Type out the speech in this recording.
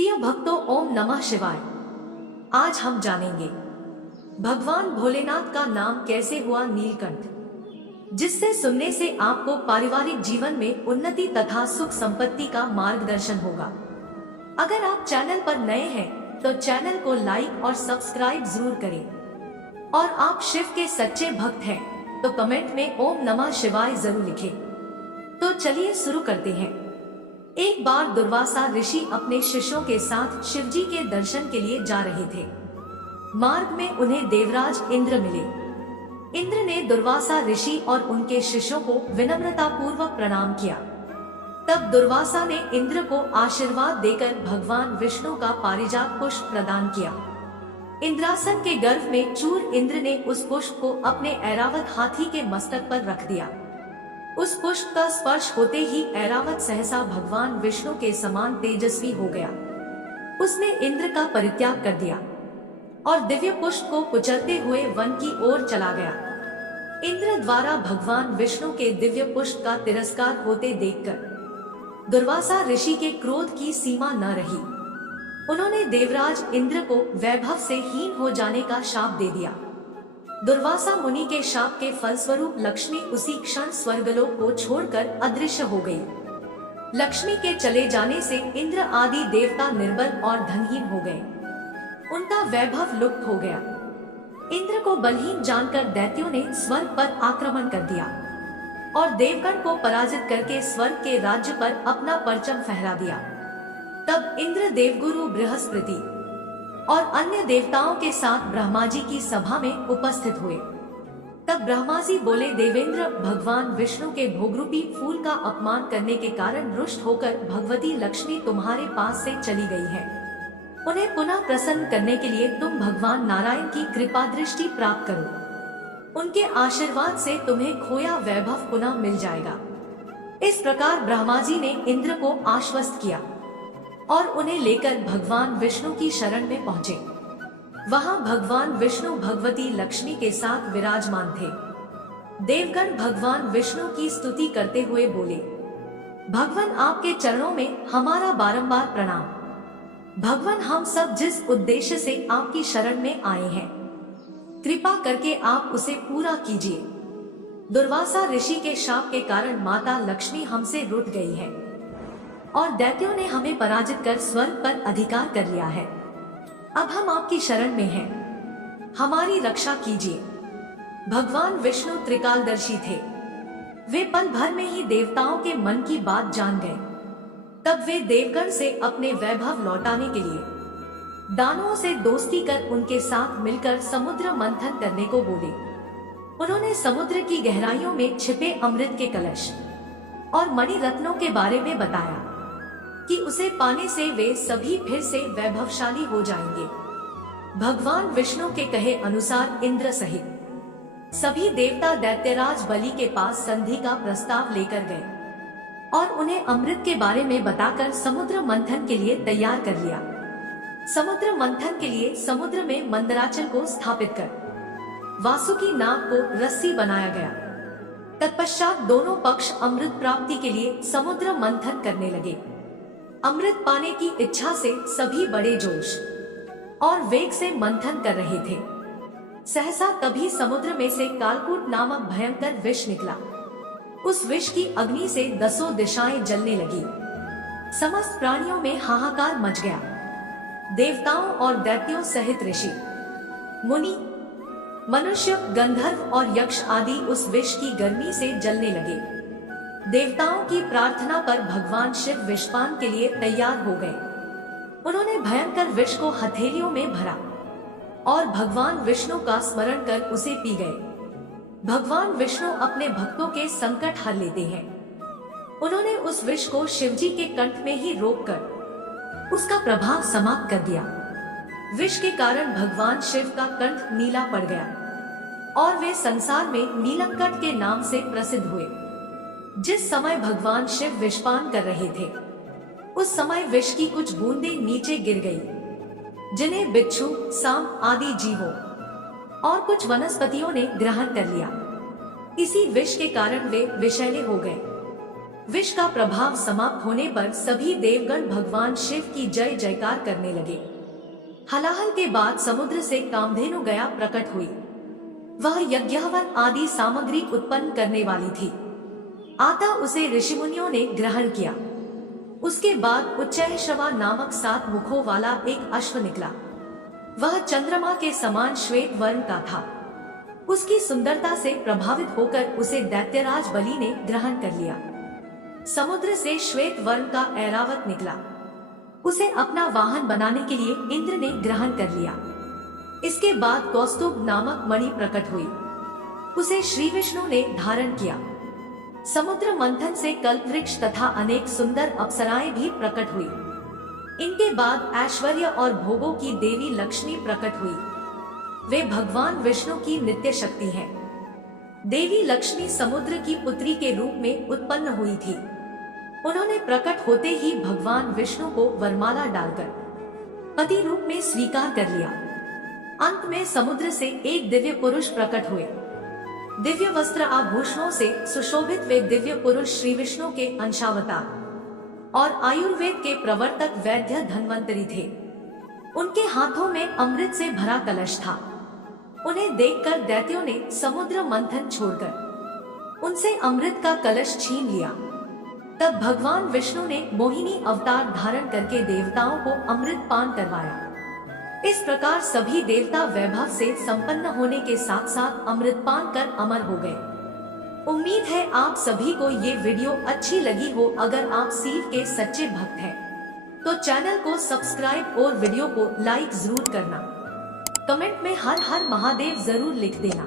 प्रिय भक्तों, ओम नमः शिवाय। आज हम जानेंगे भगवान भोलेनाथ का नाम कैसे हुआ नीलकंठ, जिससे सुनने से आपको पारिवारिक जीवन में उन्नति तथा सुख संपत्ति का मार्गदर्शन होगा। अगर आप चैनल पर नए हैं तो चैनल को लाइक और सब्सक्राइब जरूर करें, और आप शिव के सच्चे भक्त हैं तो कमेंट में ओम नमः शिवाय जरूर लिखें। तो चलिए शुरू करते हैं। एक बार दुर्वासा ऋषि अपने शिष्यों के साथ शिवजी के दर्शन के लिए जा रहे थे। मार्ग में उन्हें देवराज इंद्र मिले। इंद्र ने दुर्वासा ऋषि और उनके शिष्यों को विनम्रता पूर्वक प्रणाम किया। तब दुर्वासा ने इंद्र को आशीर्वाद देकर भगवान विष्णु का पारिजात पुष्प प्रदान किया। इंद्रासन के गर्भ में चूर इंद्र ने उस पुष्प को अपने ऐरावत हाथी के मस्तक पर रख दिया। उस पुष्प का स्पर्श होते ही ऐरावत सहसा भगवान विष्णु के समान तेजस्वी हो गया। उसने इंद्र का परित्याग कर दिया और दिव्य पुष्प को कुचलते हुए वन की ओर चला गया। इंद्र द्वारा भगवान विष्णु के दिव्य पुष्प का तिरस्कार होते देखकर दुर्वासा ऋषि के क्रोध की सीमा न रही। उन्होंने देवराज इंद्र को वैभव से हीन हो जाने का शाप दे दिया। दुर्वासा मुनि के शाप के फलस्वरूप लक्ष्मी उसी क्षण स्वर्गलोक को छोड़कर अदृश्य हो गई। लक्ष्मी के चले जाने से इंद्र आदि देवता निर्बल और धनहीन हो गए। उनका वैभव लुप्त हो गया। इंद्र को बलहीन जानकर दैत्यों ने स्वर्ग पर आक्रमण कर दिया और देवगण को पराजित करके स्वर्ग के राज्य पर अपना परचम फहरा दिया। तब इंद्र देवगुरु बृहस्पति और अन्य देवताओं के साथ ब्रह्मा जी की सभा में उपस्थित हुए। तब ब्रह्मा जी बोले, देवेंद्र, भगवान विष्णु के भोगरूपी फूल का अपमान करने के कारण रुष्ट होकर भगवती लक्ष्मी तुम्हारे पास से चली गई है। उन्हें पुनः प्रसन्न करने के लिए तुम भगवान नारायण की कृपा दृष्टि प्राप्त करो। उनके आशीर्वाद से तुम्हें खोया वैभव पुनः मिल जाएगा। इस प्रकार ब्रह्मा जी ने इंद्र को आश्वस्त किया और उन्हें लेकर भगवान विष्णु की शरण में पहुँचे। वहां भगवान विष्णु भगवती लक्ष्मी के साथ विराजमान थे। देवगण भगवान विष्णु की स्तुति करते हुए बोले, भगवान आपके चरणों में हमारा बारंबार प्रणाम। भगवान, हम सब जिस उद्देश्य से आपकी शरण में आए हैं, कृपा करके आप उसे पूरा कीजिए। दुर्वासा ऋषि के शाप के कारण माता लक्ष्मी हमसे रूठ गई है और दैत्यों ने हमें पराजित कर स्वर्ग पर अधिकार कर लिया है। अब हम आपकी शरण में हैं, हमारी रक्षा कीजिए। भगवान विष्णु त्रिकालदर्शी थे। वे पल भर में ही देवताओं के मन की बात जान गए। तब वे देवगण से अपने वैभव लौटाने के लिए दानवों से दोस्ती कर उनके साथ मिलकर समुद्र मंथन करने को बोले। उन्होंने समुद्र की गहराइयों में छिपे अमृत के कलश और मणि रत्नों के बारे में बताया कि उसे पाने से वे सभी फिर से वैभवशाली हो जाएंगे। भगवान विष्णु के कहे अनुसार इंद्र सहित सभी देवता दैत्यराज बलि के पास संधि का प्रस्ताव लेकर गए और उन्हें अमृत के बारे में बताकर समुद्र मंथन के लिए तैयार कर लिया। समुद्र मंथन के लिए समुद्र में मंदराचल को स्थापित कर वासुकी नाग को रस्सी बनाया गया। तत्पश्चात दोनों पक्ष अमृत प्राप्ति के लिए समुद्र मंथन करने लगे। अमृत पाने की इच्छा से सभी बड़े जोश और वेग से मंथन कर रहे थे। सहसा तभी समुद्र में से कालकूट नामक भयंकर विष निकला। उस विष की अग्नि से 10 दिशाएं जलने लगी। समस्त प्राणियों में हाहाकार मच गया। देवताओं और दैत्यों सहित ऋषि, मुनि, मनुष्य, गंधर्व और यक्ष आदि उस विष की गर्मी से जलने लगे। देवताओं की प्रार्थना पर भगवान शिव विषपान के लिए तैयार हो गए। उन्होंने भयंकर विष को हथेलियों में भरा और भगवान विष्णु का स्मरण कर उसे पी गए। भगवान विष्णु अपने भक्तों के संकट हर लेते हैं। उन्होंने उस विष को शिवजी के कंठ में ही रोककर उसका प्रभाव समाप्त कर दिया। विष के कारण भगवान शिव का कंठ नीला पड़ गया और वे संसार में नीलकंठ के नाम से प्रसिद्ध हुए। जिस समय भगवान शिव विषपान कर रहे थे, उस समय विष की कुछ बूंदें नीचे गिर गई, जिन्हें बिच्छू, सांप आदि जीवों और कुछ वनस्पतियों ने ग्रहण कर लिया। इसी विष के कारण वे विषैले हो गए। विष का प्रभाव समाप्त होने पर सभी देवगण भगवान शिव की जय जयकार करने लगे। हलाहल के बाद समुद्र से कामधेनु गया प्रकट हुई। वह यज्ञहवन आदि सामग्री उत्पन्न करने वाली थी। आता उसे ऋषिमुनियों ने ग्रहण किया। उसके बाद उच्चैःश्रवा नामक 7 मुखों वाला एक अश्व निकला। वह चंद्रमा के समान श्वेत वर्ण का था। उसकी सुंदरता से प्रभावित होकर उसे दैत्यराज बलि ने ग्रहण कर लिया। समुद्र से श्वेत वर्ण का ऐरावत निकला। उसे अपना वाहन बनाने के लिए इंद्र ने ग्रहण कर लिया। इसके बाद कौस्तुभ नामक मणि प्रकट हुई। उसे श्री विष्णु ने धारण किया। समुद्र मंथन से कल्पवृक्ष तथा अनेक सुंदर अप्सराएं भी प्रकट हुई। इनके बाद ऐश्वर्य और भोगों की देवी लक्ष्मी प्रकट हुई। वे भगवान विष्णु की नित्य शक्ति हैं। देवी लक्ष्मी समुद्र की पुत्री के रूप में उत्पन्न हुई थी। उन्होंने प्रकट होते ही भगवान विष्णु को वरमाला डालकर पति रूप में स्वीकार कर लिया। अंत में समुद्र से एक दिव्य पुरुष प्रकट हुए। दिव्य वस्त्र आभूषणों से सुशोभित वे दिव्य पुरुष श्री विष्णु के अंशावतार और आयुर्वेद के प्रवर्तक वैद्य धन्वंतरी थे। उनके हाथों में अमृत से भरा कलश था। उन्हें देखकर दैत्यों ने समुद्र मंथन छोड़कर उनसे अमृत का कलश छीन लिया। तब भगवान विष्णु ने मोहिनी अवतार धारण करके देवताओं को अमृत पान करवाया। इस प्रकार सभी देवता वैभव से संपन्न होने के साथ साथ अमृत पान कर अमर हो गए। उम्मीद है आप सभी को ये वीडियो अच्छी लगी हो। अगर आप शिव के सच्चे भक्त हैं तो चैनल को सब्सक्राइब और वीडियो को लाइक जरूर करना। कमेंट में हर हर महादेव जरूर लिख देना।